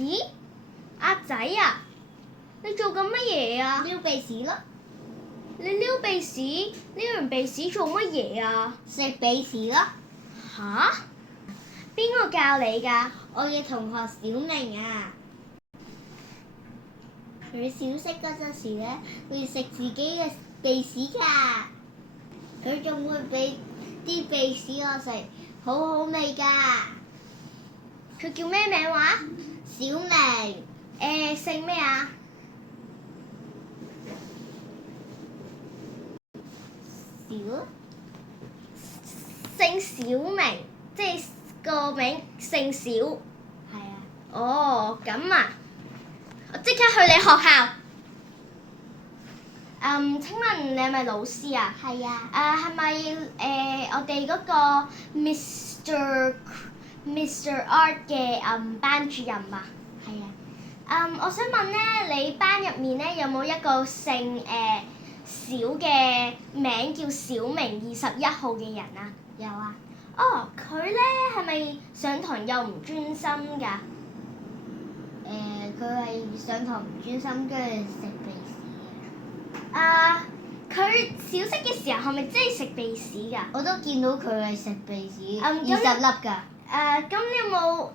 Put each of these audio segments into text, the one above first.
咦，阿仔啊，你做緊乜嘢啊？撩鼻屎咯，你撩鼻屎，撩完鼻屎做乜嘢啊？食鼻屎咯。吓？邊個教你㗎？我嘅同學小明啊，佢小息嗰陣時咧，會食自己嘅鼻屎㗎。佢仲會俾啲鼻屎我食，好好味㗎。佢叫咩名話？小明，姓咩啊？姓小明，即係個名姓小。係啊。哦，咁啊！我即刻去你學校。請問你係咪老師啊？係啊。係咪我哋嗰個 Mr. Art 嘅班主任啊？係啊。我想問咧，你班入面咧有冇一個姓小嘅名叫小明21號嘅人啊？有啊。哦，佢咧係咪上堂又唔專心㗎？佢係上堂唔專心，跟住食鼻屎佢小息嘅時候係咪真係食鼻屎㗎？嘅。我都見到佢係食鼻屎咁20粒㗎。咁你有冇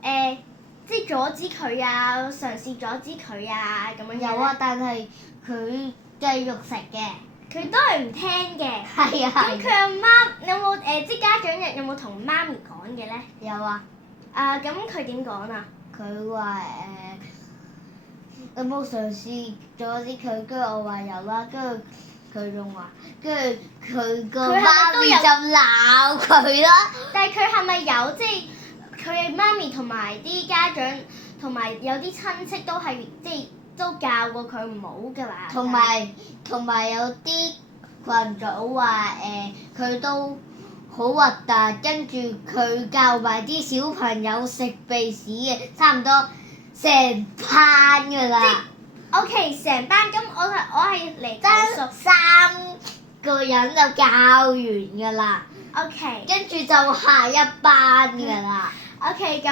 即係阻止佢啊？嘗試阻止佢啊？咁樣有啊，但係佢繼續食嘅。佢都係唔聽嘅。係啊。咁佢阿媽有冇即係家長日有冇同媽咪講嘅咧？有啊。咁佢點講啊？佢話有冇嘗試阻止佢？跟住我話有啦，跟住佢仲話，跟住佢個媽咪就鬧佢啦。但係佢係咪有即係佢嘅媽咪同埋啲家長同埋有啲親戚都係即係都教過佢唔好㗎啦？同埋有啲群組話佢都好核突，跟住佢教埋啲小朋友食鼻屎嘅，差唔多成班㗎啦。OK， 成班咁我係嚟得3個人就教完㗎啦。OK。跟住就下一班㗎啦。OK，咁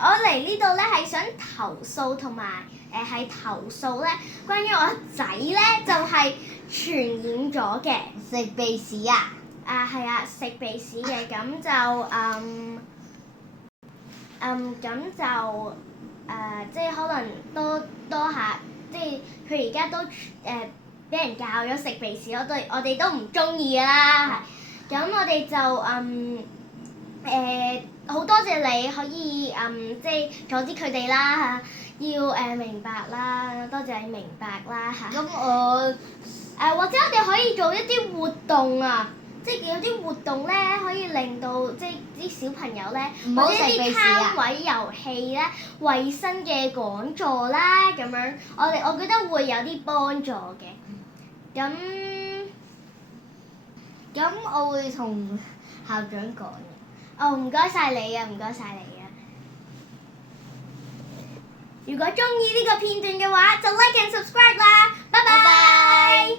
我嚟呢度咧係想投訴同埋係投訴咧，關於我仔咧就係傳染咗嘅。食鼻屎啊！係啊，食鼻屎嘅，咁就咁就即係可能多下，即係佢而家都俾人教咗食鼻屎，我哋都唔中意啦。咁我哋就好多謝你可以即係阻止佢哋啦，要明白啦，多謝你明白啦嚇。咁我或者我哋可以做一啲活動啊，即係有啲活動咧可以令到即係啲小朋友咧，或者一啲攤位遊戲咧，衞生嘅講座啦咁樣，我覺得會有啲幫助嘅。咁我會同校長講嘅。哦，唔該晒你啊，唔該晒你啊！如果中意呢個片段嘅話，就 like and subscribe 啦，拜拜。